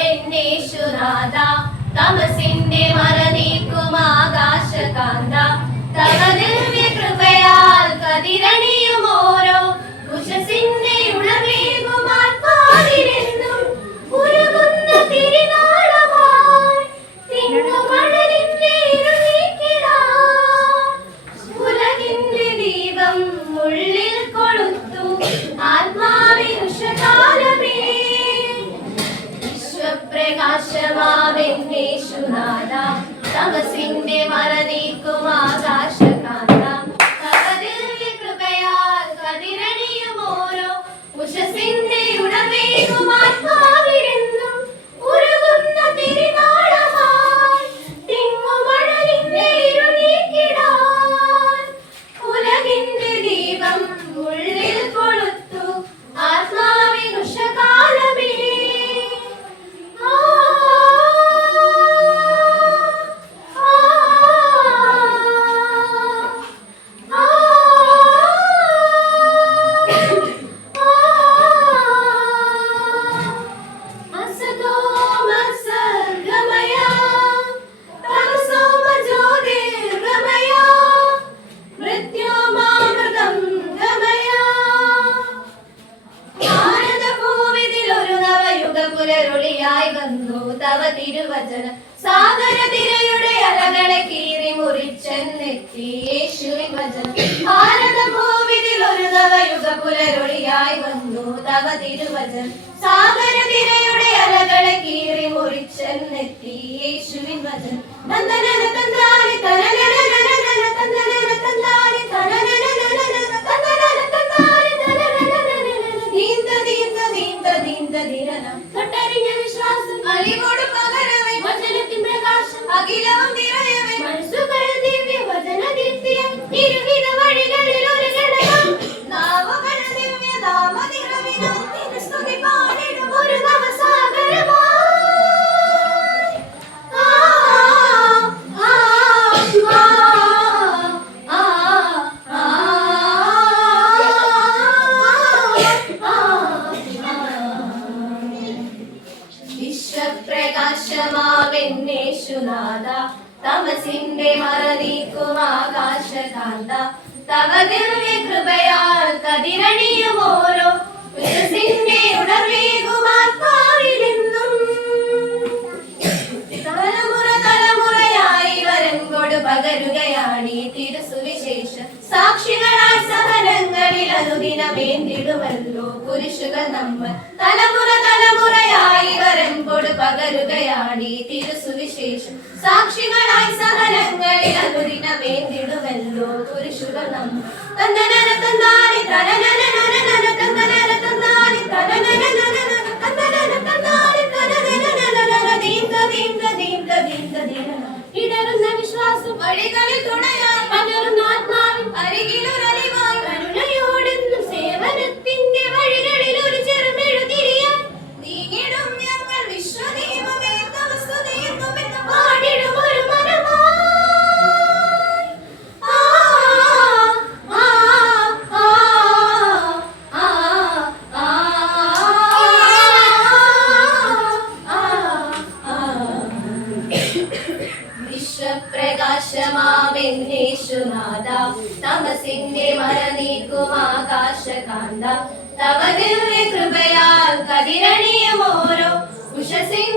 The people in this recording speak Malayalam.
പ്രകാശമാവേശുനാഥ തമസിന്റെ മറനീക്കുമാകാശകാന്ത തവ ദിവ്യ കൃപയാൽ കതിരണിയും ഓരോ ഉഷസിന്റെ ഉളവേകുമാത്മാവിനെന്നും ഉരുകുന്ന തിരുനാളമായി തിങ്ങുമഴലിന്റെ ഇരുനീക്കിടാൻ ഉലകിന്റെ ദീപം ഉള്ളിൽ കൊളുത്തു ആത്മാവിനുഷകാലമേ വിശ്വപ്രകാശമാവേശുനാഥ തമസിന്റെ മറനീക്കുമാകാശകാന്ത തവ ദിവ്യ കൃപയാൽ കതിരണിയും ഓരോ ഉഷസിന്റെ ഉടമേകുമാത്മാവിനെന്നും ഉരുകുന്ന തിരുനാളമായി തിങ്ങുമഴലിന്റെ ഇരുനീക്കിടാൻ ഉലകിന്റെ ദീപം ഉള്ളിൽ കൊളുത്തു ആത്മാവിനുഷകാലമേ. പുലരുളിയായി വന്നു തവ തിരുവചനം സാഗര തിരയുടെ അലകളെ കീറി മുറിച്ചെന്നെത്തി യേശുവിൻ വചനം. ഭാരത ഭൂവിതിൽ ഒരു നവയുഗ പുലരുളിയായി വന്നു തവ തിരുവചനം സാഗര തിരയുടെ അലകളെ കീറി മുറിച്ചെന്നെത്തി യേശുവിൻ വചനം. നന്ദനന തന്താനി തനനന നനനന തന്ദനന തന്താനി തനനന നനനന തന്ദനന തന്താനി തനനന നനനന ദീന്ത ദീന്ത ദീന്ത ദീന്ത ദിനന തൊട്ടറിഞ്ഞ വിശ്വാസം അലിവോട് പകരവേ വചനത്തിൻ പ്രകാശം അഖിലവും നിറയവേ മനസ്സുകൾ ദിവ്യ വചന ദീപ്തിയം ഇരുവിധ വഴികളിൽ ഒരു ഘടകം നാമങ്ങൾ ദിവ്യ നാമ നിറവിനാൽ നിന്റെ സ്തുതി പാടിടും ഒരു നവസാഗരമായി. വിശ്വപ്രകാശമാവേശുനാഥ തമസിന്റെ മറനീക്കുമാകാശകാന്ത തവ ദിവ്യ കൃപയാൽ കതിരണിയും ഓരോ ഉഷസിന്റെ ഉണർവേകുമാത്മാവിലെന്നും തലമുറ തലമുറയായി വരൻകൊട് പകരുകയാണ് ഈ തിരുസുവിശേഷം. സാക്ഷികളായി സഹനങ്ങളിൽ അനുദിനമേന്തിടുമല്ലോ കുരിശുകൾ നമ്മൾ. തലമുറ തലമുറയായി വരൻകൊട് പകരുകയാണ് ഈ തിരുസുവിശേഷം. സാക്ഷികളായി സഹനങ്ങളിൽ അനുദിനമേന്തിടുമല്ലോ കുരിശുകൾ നമ്മൾ. തന്നനന തന്താനി തനനന നനനന തന്നനന തന്താനി തനനന നനനന തന്നനന തന്താനി തനനന നനനന ദീന്ത ദീന്ത ദീന്ത ദീന്ത ദിനന ഇടറുന്ന വിശ്വാസം വഴികളിൽ തുണയായി പലരുന്ന ആത്മാവിൻ അരികിലൊരലിവായി കരുണയോടെന്നും സേവനത്തിന്റെ വഴികളിൽ ഒരു ചെറുമെഴുതിരിയായി നീങ്ങിടും ഞങ്ങൾ വിശ്വദീപമേ തവ സ്തുതിയെന്നുമെന്ന് പാടിടും ഒരു മരമായി. വിശ്വപ്രകാശമാവേശുനാഥ തമസിന്റെ മറനീക്കുമാകാശകാന്ത തവ ദിവ്യ കൃപയാൽ കതിരണിയും ഓരോ ഉഷസിൻ